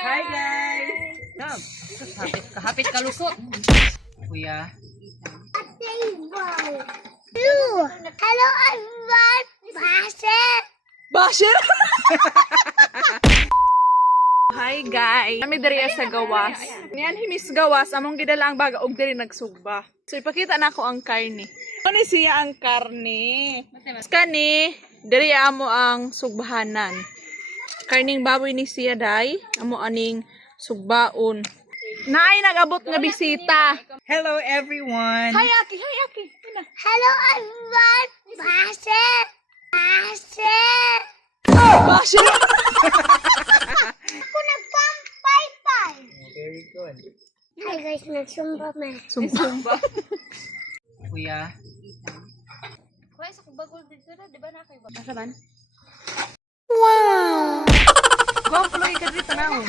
Hi guys! Come. Kahapit kalusot. Kuya. Hello, everyone. Basher! Hi guys! Kami diri sa gawas. Niyan himis gawas, among gidala ang baga og diri nagsugba. So ipakita na ako ang karne. Ano siya ang karne? Kani, diri amo ang sugbahanan. Karning baboy ni siya day, amo aning sugbaon. Naay nagabot nga bisita. Hello everyone! Hi Aki, hi Aki. Hello, everyone. Basher. Basher! Ako nagpampay-pay. Very good. Hi guys, nagsumba man. Sumba. Kuya. Kuya, sa kubagol dito na, di ba na kayo? Asa ban? Wow! Go, Chloe, ka dito tanawon.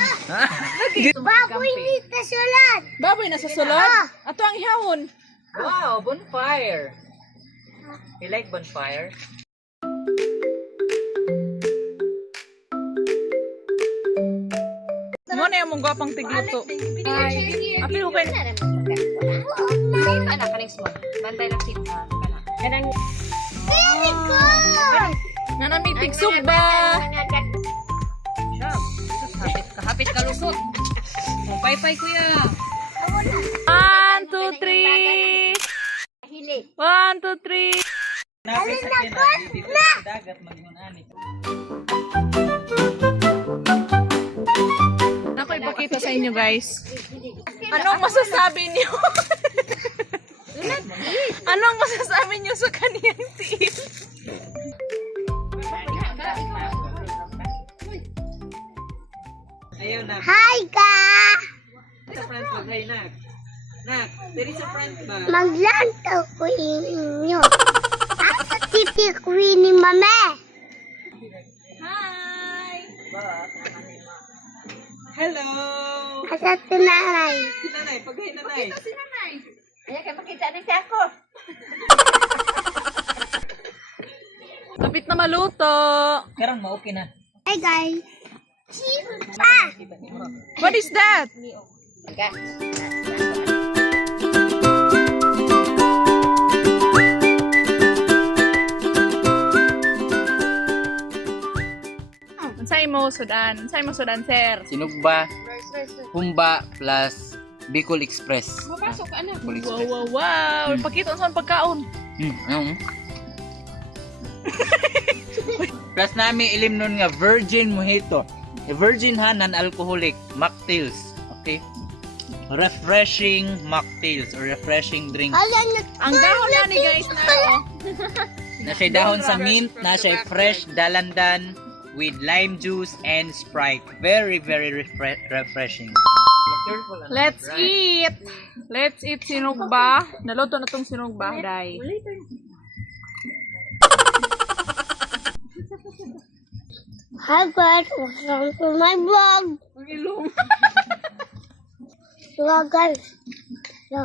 Baboy dito sulat. Baboy na sa sulod. Ato ang ihawon. Wow, bonfire! You like bonfire? Mo na yung mong gwapang tigluto. Apil ko kayo. Anak, kaning small. Bantay lang sit. Kanang... Very good. Nanamig tigsugba. Siya. Kahapit kalusot. Pay-pay kuya. 1, 2, 3. Hili. 1, 2, 3. Napay sa kina. Dito sa dagat mag-inunani. Ako ipakita sa inyo guys. Anong masasabi niyo? Anong masasabi niyo sa kaniyang tiil? Ayaw na. Hi ka. Sa front ba kayo, Nak? Nak, diri sa front ba? Maglantaw ko inyo. Asa titi ko ni mame. Hello! Asa tunay. Nanay, pagay nanay. Ayan, kayo makita na siya ako. Lapit na maluto. Karon mo okay na. Hi guys. Chipa. What is that? Unsay mo sudan? Unsay mo sudan, sir? Sinugba, Humba plus Bicol Express. Mapasok ka na. Bicol Wow, Express. wow, wow. Pakita unsang pagkaon. Ano? Plus namin ilim nun nga virgin mojito. Virgin ha, non-alcoholic mocktails. Okay? Refreshing mocktails or refreshing drinks. Ang dahon na ni guys na oh. Nasa dahon sa mint, nasa fresh dalandan with lime juice and Sprite. Very, very refreshing. Let's eat. Let's eat sinugba. Naluto na tong sinugba, day. Hi guys, welcome to my vlog. Ang ilong. Hello guys. Hello.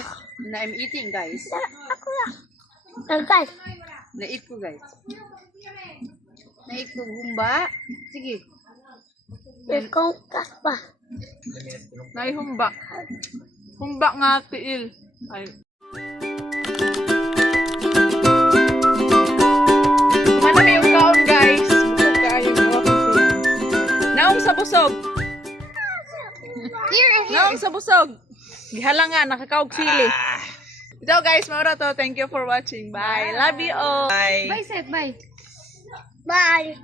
Na I'm eating, guys. Ako lang. Hello guys. Na-eat ko, guys. Na-eat ko, humba. Sige. Ikaw kaspa. Nay humba. Humba nga tiil. Ay. Manami yung kaon guys. Busog kayo. Naong sa busog. Naong sa busog. Gihala nga, nakakaog sili. So guys, maura to. Thank you for watching. Bye. Love you all. Bye! Bye, Seth. Bye. Bye.